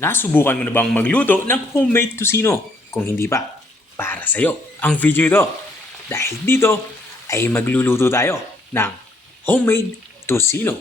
Nasubukan mo na bang magluto ng homemade tocino? Kung hindi pa, para sa'yo ang video ito. Dahil dito ay magluluto tayo ng homemade tocino.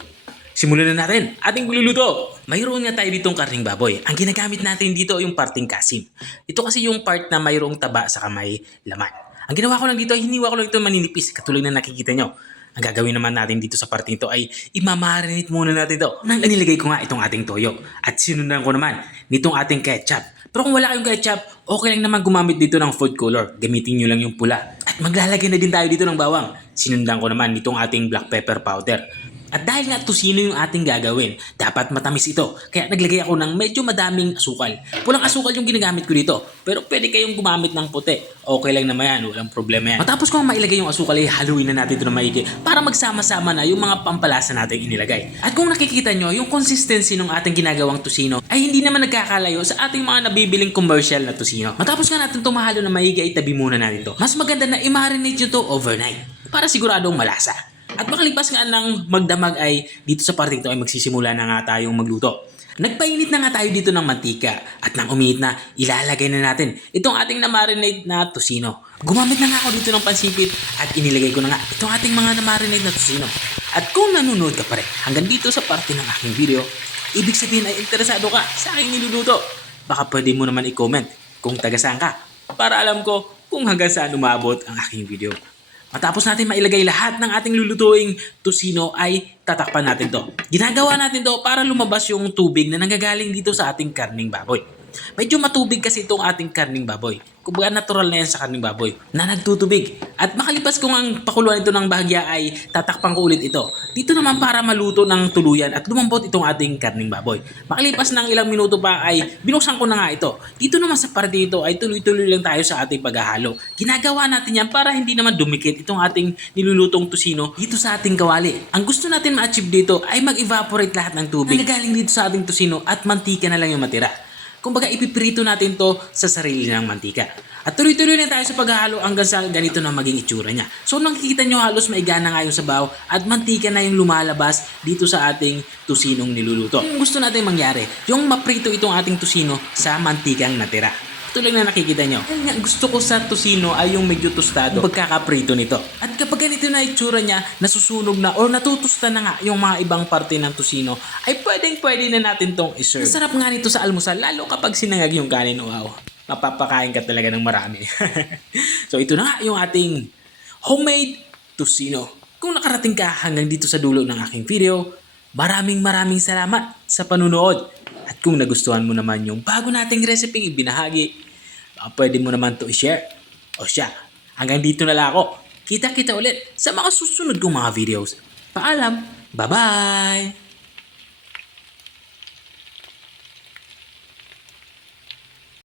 Simulan na natin ating pagluluto. Mayroon nga tayo ditong karning baboy. Ang ginagamit natin dito yung parting kasim. Ito kasi yung part na mayroong taba sa kamay laman. Ang ginawa ko lang dito ay hiniwa ko lang ito maninipis katulad na nakikita nyo. Ang gagawin naman natin dito sa part nito ay imamarinate muna natin ito. Nang inilagay ko nga itong ating toyo at sinundan ko naman nitong ating ketchup. Pero kung wala kayong ketchup, okay lang naman gumamit dito ng food color. Gamitin nyo lang yung pula. At maglalagay na din tayo dito ng bawang. Sinundan ko naman nitong ating black pepper powder. At dahil nga tocino yung ating gagawin, dapat matamis ito. Kaya naglagay ako ng medyo madaming asukal. Pulang asukal yung ginagamit ko dito. Pero pwede kayong gumamit ng puti. Okay lang naman yan, walang problema yan. Matapos kong mailagay yung asukal, ay haluin na natin ito na maigi para magsama-sama na yung mga pampalasa natin inilagay. At kung nakikita nyo, yung consistency ng ating ginagawang tocino ay hindi naman nagkakalayo sa ating mga nabibiling commercial na tocino. Matapos nga natin itong mahalo na maigi, ay tabi muna natin to. Mas maganda na i-marinate nyo to overnight para siguradong malasa. At makalipas nga ng magdamag ay dito sa parting ito ay magsisimula na nga tayong magluto. Nagpainit na nga tayo dito ng mantika at nang umiinit na ilalagay na natin itong ating na-marinate na tocino. Gumamit na nga ako dito ng pansipit at inilagay ko na nga itong ating mga na-marinate na tocino. At kung nanonood ka pa rin hanggang dito sa parte ng aking video, ibig sabihin ay interesado ka sa aking niluluto. Baka pwede mo naman i-comment kung taga saan ka para alam ko kung hanggang saan umabot ang aking video. Matapos natin mailagay lahat ng ating lulutuing tocino ay tatakpan natin to. Ginagawa natin to para lumabas yung tubig na nanggagaling dito sa ating karning baboy. Medyo matubig kasi itong ating karning baboy. Kumbaga natural na yan sa karning baboy na nagtutubig. At makalipas kung ang pakuluan ito ng bahagya ay tatakpan ko ulit ito. Dito naman para maluto ng tuluyan at lumambot itong ating karning baboy. Makalipas ng ilang minuto pa ay binuksan ko na nga ito. Dito naman sa parte ito ay tuloy-tuloy lang tayo sa ating paghahalo. Ginagawa natin yan para hindi naman dumikit itong ating nilulutong tocino dito sa ating kawali. Ang gusto natin ma-achieve dito ay mag-evaporate lahat ng tubig na galing dito sa ating tocino at mantika na lang yung matira. Kumbaga ipiprito natin to sa sarili ng mantika. At tuloy-tuloy na tayo sa paghahalo hanggang sa ganito na maging itsura niya. So nakikita nyo halos maiga na nga yung sabaw at mantika na yung lumalabas dito sa ating tocinong niluluto. Yung gusto natin mangyari, yung maprito itong ating tocino sa mantikang natira. Tulad na nakikita nyo. Ang gusto ko sa tocino ay yung medyo tostado pagkakaprito nito. At kapag ganito na itsura niya, nasusunog na or natutusta na nga yung mga ibang parte ng tocino, ay pwede na natin tong iserve. Masarap nga nito sa almusal, lalo kapag sinangag yung kanin. Wow, mapapakain ka talaga ng marami. So ito na nga yung ating homemade tocino. Kung nakarating ka hanggang dito sa dulo ng aking video, maraming salamat sa panunood. At kung nagustuhan mo naman yung bago nating recipe ibinahagi, pwede mo naman to i-share. O siya, hanggang dito na lang ako. Kita-kita ulit sa mga susunod kong mga videos. Paalam! Bye-bye!